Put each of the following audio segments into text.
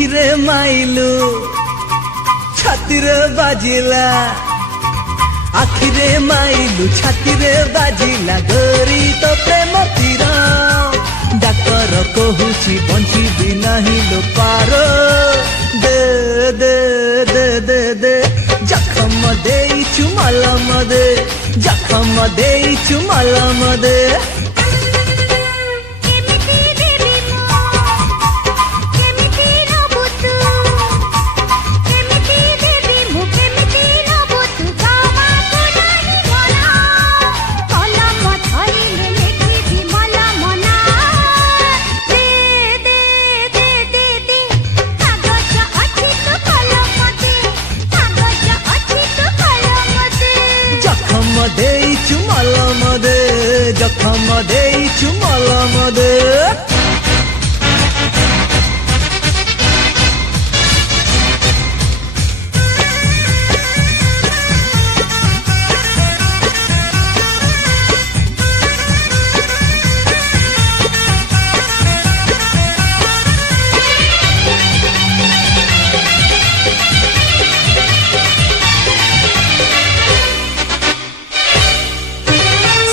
আখিরে মাইলু ছাতিরে বাজিলা আখিরে মাইলু ছাতিরে বাজিলা গরি তো প্রেম তীর ডাক্ତর কহুছি বঞ্চিবি নাহি লো পার দে দে দে দে দে জখম দেইছু মলম দে জখম দেইছু মলম দে দেইছু মলম দে জখম দেইছু মলম দে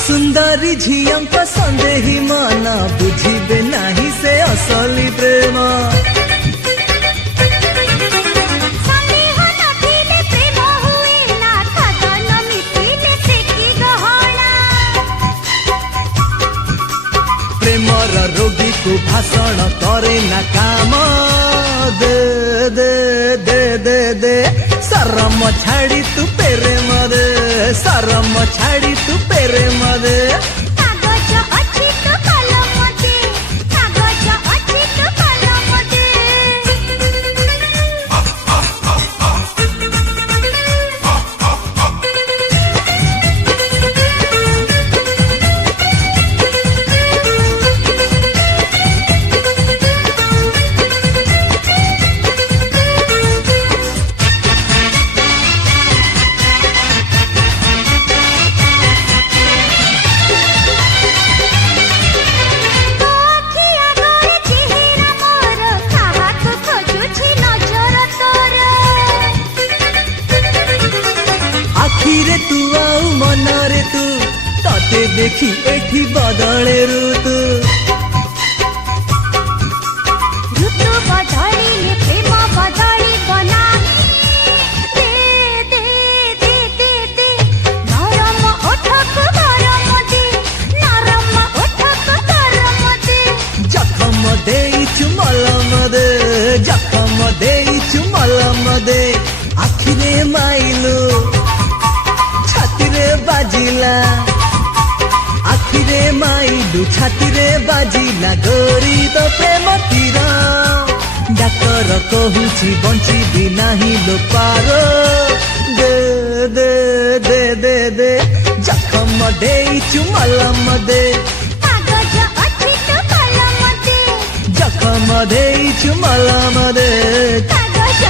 सुंदरी झियम सन्देही मन बुझिबे नाही से असली प्रेम प्रेमर रोगी को भाषण करे ना काम दे दे दे दे दे शरम छाड़ी तू पेरे मदे शरम छाड़ी तू पेरे मदे कागज अछि तो कलम दे कागज अछि तो कलम दे आखिरे तू आउ मनरे तू तते देखी एठी बदले ऋतु ऋतु बदलिले प्रेम बदली बना दे दे दे दे दे नरम ओठक गरम दे नरम ओठक गरम दे जखम देइछु मलम दे जखम देइछु मलम दे आखिरे माइलु छातिरे बाजिला आखिरे माइलु छातिरे बाजिला गोरी तो प्रेम तीर डाक्तर कहुछि बଞ୍ଚିବି ନାହିଁ लो पार दे दे दे दे दे जखम देइछु मलम दे कागज अछि तो कलम दे जखम देइछु मलम दे कागज